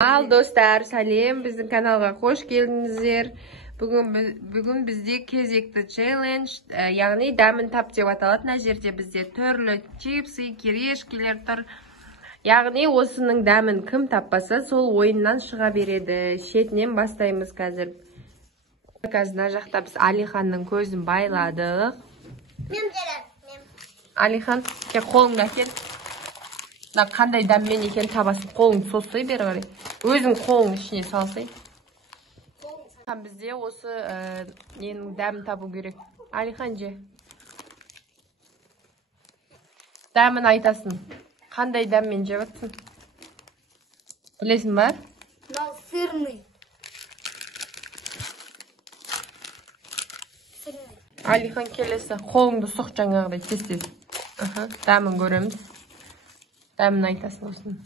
Al dostlar, Salim, bizning kanalga xo'sh keldingizlar. Bugun bizde кезекті челлендж, яғни дәмін тап деп аталады. Мына жерде бізде түрлі чипсы, кирешкелер тұр. Яғни осының дәмін кім таппаса, сол ойыннан шыға береді. Шетінен бастаймыз қазір. Мына жақта біз Алиханның көзін байладық. Алихан, қолыңда кел. Қандай дәммен екен табасын, қолың сосай бері қарай. Өзің қолың ішіне салсай. Бізде осы ненің дәмін табу керек. Алихан же. Дәмін айтасын. Қандай дәммен жеп атсың? Білесің ба? Сырный. Алихан келесі. Қолыңды сұқ жаңағыдай тез-тез. Дәмін көреміз. Дәмін айтасын осының.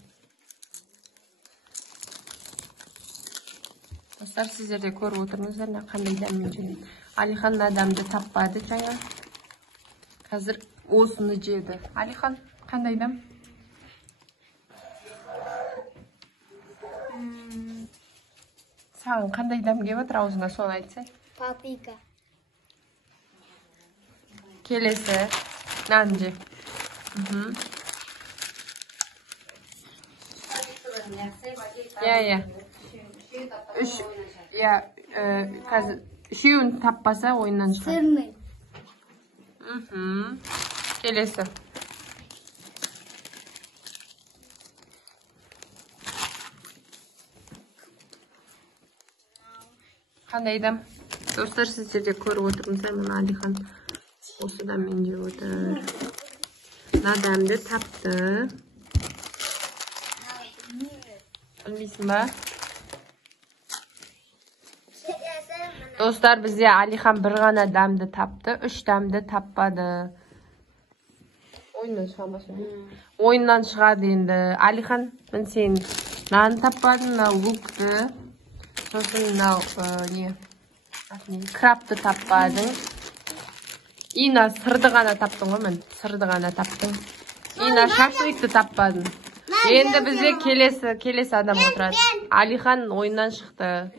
Достар, сіздер де көріп отырыңыздар, қандай дәммен жеген. Алихан дәмді таппады жаңа. Қазір осыны жеді. Алихан, қандай дәм? Саған қандай дәм келіп отыр, аузыңа соны айтсай? Паприка. Келесі, нан же. Қазір үшеуін таппаса ойыннан шығады. Сырный. Келесі. Қандай дәм? Достар, сіздер де көріп отырыңыздар, мына Алихан осы дәммен жеп отыр. Мына дәмді тапты. Білмейсің ба? Достар, бізде Алихан бір ғана дәмді тапты, үш дәмді таппады. Ойыннан шығамасын. Ойыннан шығады енді. Алихан, мен сен нан таппадың, лукты, сосын крабты таппадың. Ина сырды ғана таптың ғой, мен сырды ғана таптың. Ина шашлыкты таппадың. Енді бізде келесі адам отырады. Алихан ойыннан шықты.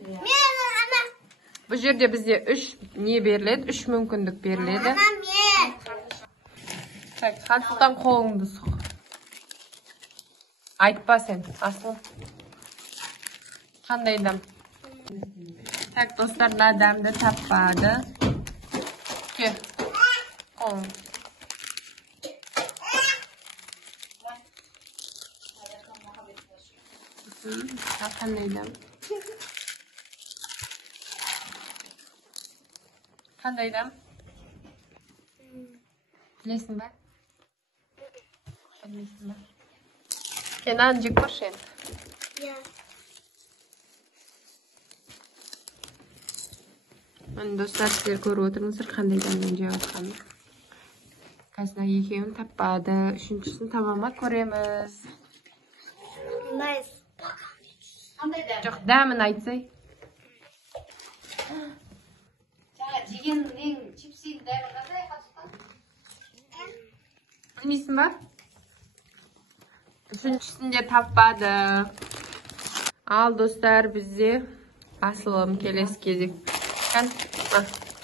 Бұл жерде бізде үш не беріледі, үш мүмкіндік беріледі. Хансұлтан, қолыңды сұқ. Айтпа сен, асыл. Қандай дәм? Так, достар, дәмді таппады. Ке, қолың. Қандай дәм? Қандай дәм? Білесің ба? Білмейсің ба? Нан жеп көрші енді. Мен достар, сіздер көріп отырыңыздар, қандай дәммен жеп атқанын. Қазір екеуін таппады, үшіншісін табама көреміз. Жоқ, дәмін айтсай. Жегеннің чипсидің дәмін қандай қатысқан? Білмейсің ба? Үшіншісінде таппады. Ал, достар, бізде асылым келесі кезек.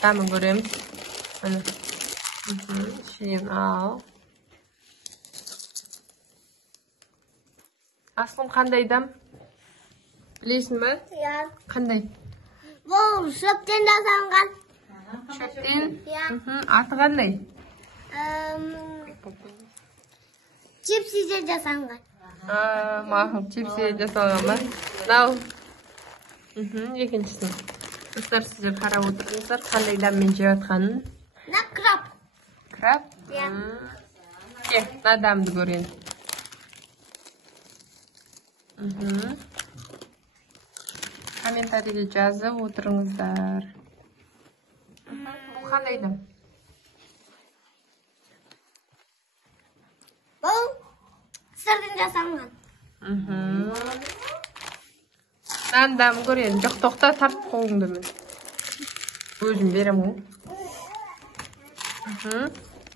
Дәмін көреміз. Ішінен ал. Асылым қандай дәм? Білесің ба? Қандай? Бұл шөптен жасалған. Шөптен? Аты қандай? Чипсиден жасалған. Мақұл, чипсиден жасалған ба? Нау. Екіншісін. Достар, сіздер қарап отырыңыздар, қандай дәммен жеп атқанын. Краб. Краб? Мына дәмді көрейін. Комментарийге жазып отырыңыздар. Бұл қандай дәм? Бұл сырдың жасалған. Нан дәмін көрейін. Жоқ, тоқта, тарт қолыңды мен. Өзім берем ғой.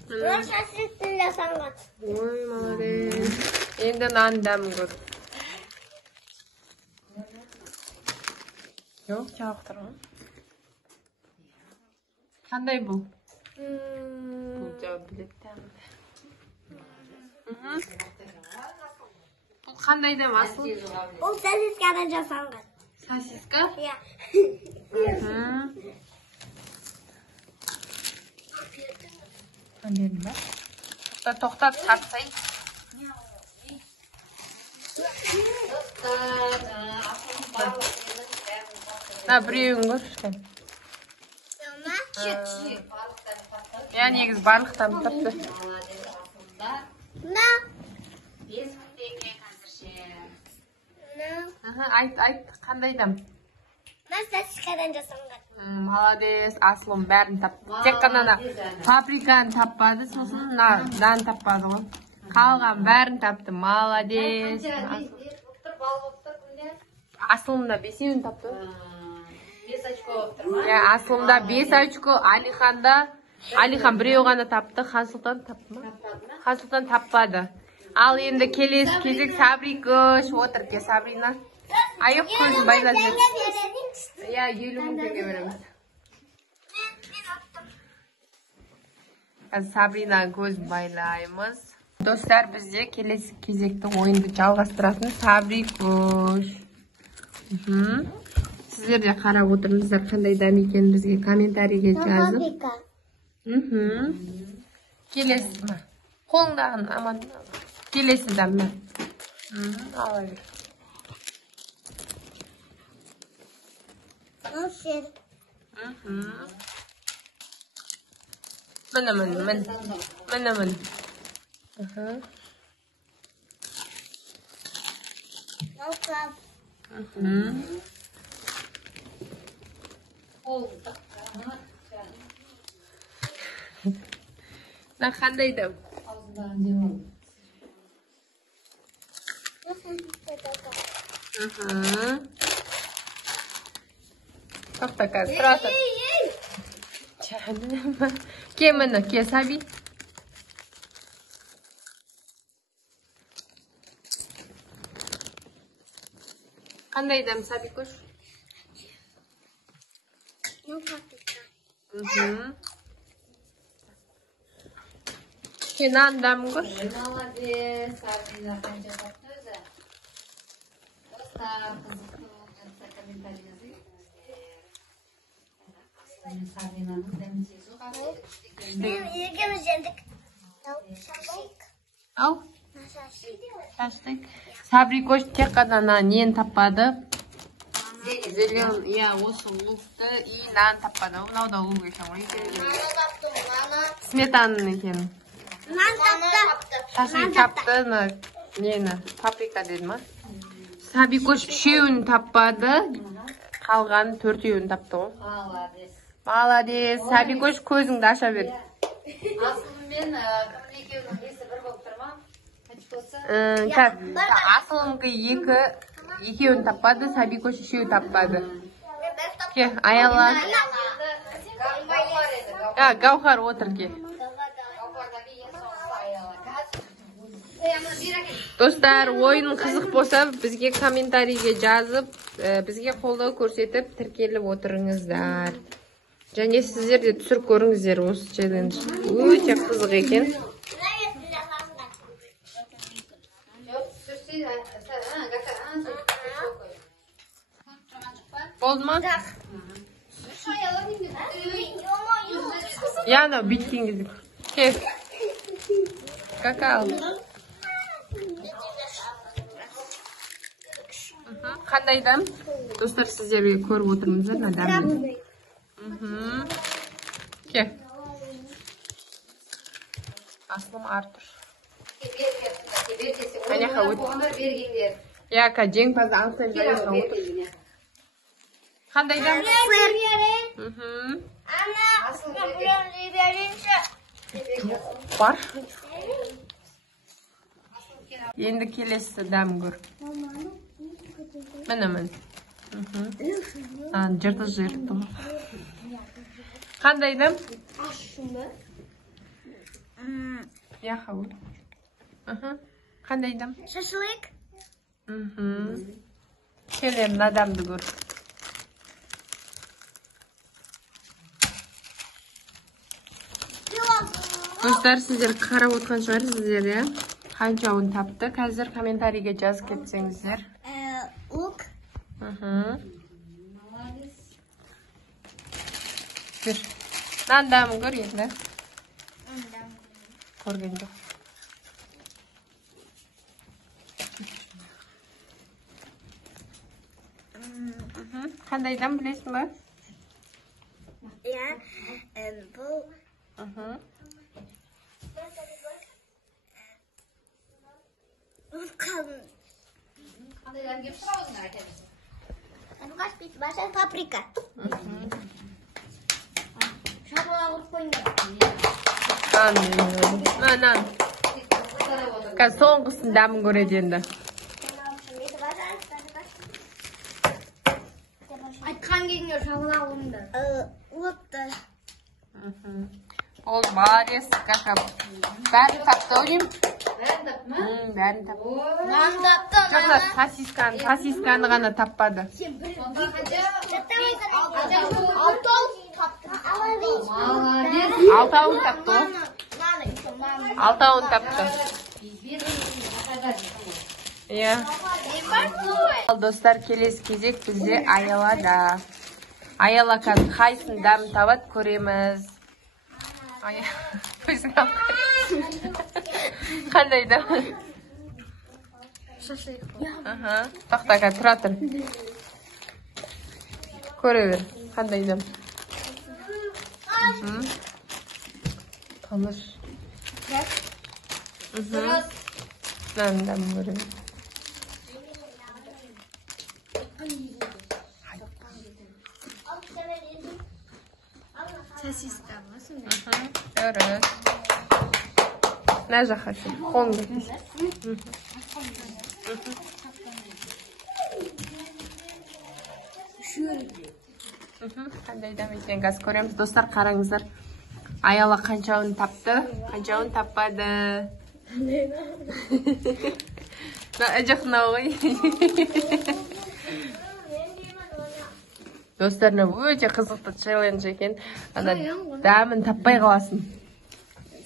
Бұл шашлықтың жасалған. Ой, молодец. Енді нан дәмін көр. Yok, жалықтырмын. Қандай бұл? Бұл жауап біледі тәмді. Бұл қандайдан асыл? Бұл сосискадан жасалған. Сосиска? Иә. Бердің ба? Тоқтат, тартсай. Біреуін көрші. Я негіз барлықтан тапты. Айт, қандайдам? Сосискадан жасалған. Молодец, Аслым бәрін тапты. Тек қана паприканы таппады, сосын нан таппады ғой. Қалған бәрін тапты. Молодец. Аслымда 5-еуін тапты. 5 очко оқтыр ма? Аслымда 5 очко, Алихан біреу ғана тапты, Хансұлтан тапты ма? Хансұлтан таппады. Ал енді келесі кезек Сабрикош отыр ке, Сабрина. Айық көзін байлап жүр. Я 50 мың теңге береміз. Сабрина көзін байлаймыз. Достар, бізде келесі кезекті ойынды жалғастыратын Сабрикош. Сіздер де қарап отырыңыздар, қандай дәм екенін бізге комментарийге жазып. Келесі ма? Қолыңдағын аман. Келесі дәм ма? Ала бер. Мін. Қандай дәм? Тоқта қазір, тұра тұр. Ке міні, ке Саби. Қандай дәм Сабикош? Kenan dam koş. Молодец, Сабрина қанша тапты өзі? Достар, қызықты комментарий жазыңыздар. Сабринаның дәмін сезу қандай? Екеуміз жеңдік. Ал. Шашлык. Сабрикош тек қана нені таппады? Зелен, осы луқты и нан таппады. Мынау да лук екен ғой. Сметаның екен. Нан тапты. Шашлык тапты, нені, паприка деді ма? Сабрикош 3-еуін таппады, қалған 4-еуін тапты ғой. Молодец. Сабрикош көзіңді аша бер. Асылым мен кімнің екеуінің бесі бір болып тұр ма? Асылымғы 2-еуін таппады, Сабрикош 3-еуін таппады. Ке, аяла. Гаухар отыр ке. Достар, ойын қызық болса, бізге комментарийге жазып, бізге қолдау көрсетіп, тіркеліп отырыңыздар. Және сіздер де түсіріп көріңіздер осы челлендж. Өте қызық екен. Болды ма? Яна, бүйткен кезде. Кеп. Какао. Қандай дәм? Достар, сіздерге көріп отырмыздар, дәмді. Ке. Аслым Артур. Қаняқа өт. Яка, жеңімпазды анықтайын жарайсың отыр. Қандай дәм? Бар. Енді келесі дәм көр. Мін. Жырты жырты. Қандай дәм? Яха өт. Қандай дәм? Шашлык. Келем, надамды көр. Достар, сіздер қарап отқан шығарсыздар, иә? Қаншауын тапты? Қазір комментарийге жазып кетсеңіздер. Лук. Бір. Нан дәмін көр енді. Көрген жоқ. Қандай дәм білесің ба? Ja, бұл. Қандайдан кеп сұрауыңдар әкеміз. Большая паприка. Шапалақ ұрып қойыңдар. Нан. Қазір соңғысын дәмін көреді енді. Айтқан кезінде шапалақ ұрыңдар. Отты. Ол молодец, кака. Бәрін тапты ойым. Бәрін тапты ма? Бәрін тапты. Нан тапты. Жоқта сосисканы ғана таппады. Сонда қанша? Алтауын тапты ол. Алтауын тапты. Иә. Ал достар, келесі кезек бізде Аялада. Аяла қазір қайсын дәмін табады, көреміз. Қандай дәм? Тоқта қазір тұра тұр. Көре бер, қандай дәм? Таныш. Нан дәмін көре бер. Сосиска ма сонда? Дұрыс. Мына жаққа сен, қолыңды кес. Қандай дәм екен, қазір көреміз. Достар, қараңыздар. Аяла қаншауын тапты, қаншауын таппады. Жақына ғой. Достарына өте қызықты челлендж екен. Ана дәмін таппай қаласын.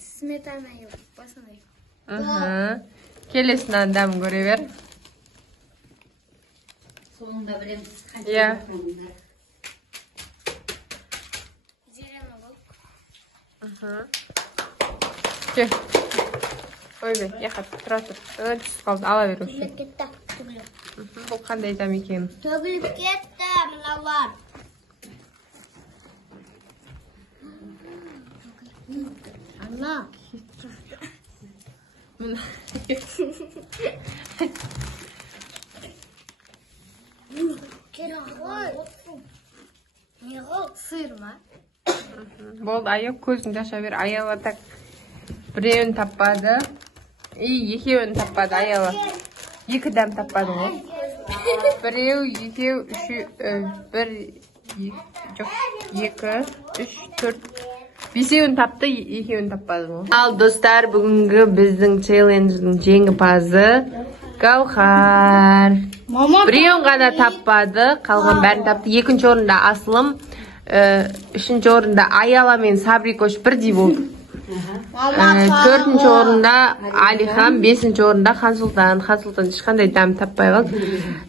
Сметана еп, басынай. Келесінен дәмін көре бер. Соңында білеміз. Иә. Зелені бұл. Кел. Ойбе, яқат, тұра тұр. Түсіп қалды, ала бер өші. Кетті. Бұл қандай дәм екен? Төгіліп кетті, мыналар. Ана. Сыр ма? Болды, аяқ көзіңді аша бер. Аяла так біреуін таппады. Екеуін таппады Аяла. Екі дәм таппады ғой. Біреу, екеу, үші, бір, жоқ, екі, үш, төрт. Бесеуін тапты, екеуін таппады ғой. Ал достар, бүгінгі біздің челлендждің жеңімпазы Гаухар. Біреуін ғана таппады, қалған бәрін тапты. Екінші орында Асылым, үшінші орында Аяла мен Сабрикош бірдей болды. Төртінші орында Алихан, бесінші орында Хансұлтан. Хансұлтан ешқандай дәм таппай қалды.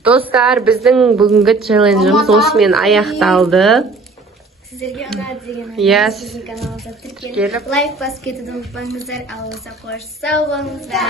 Достар, біздің бүгінгі челленджіміз осымен аяқталды. Сіздерге ұнады деген сіздің каналымызға тіркеліп лайк басып кетуді ұмытпаңыздар. Алыңыздар, қош сау болыңыздар.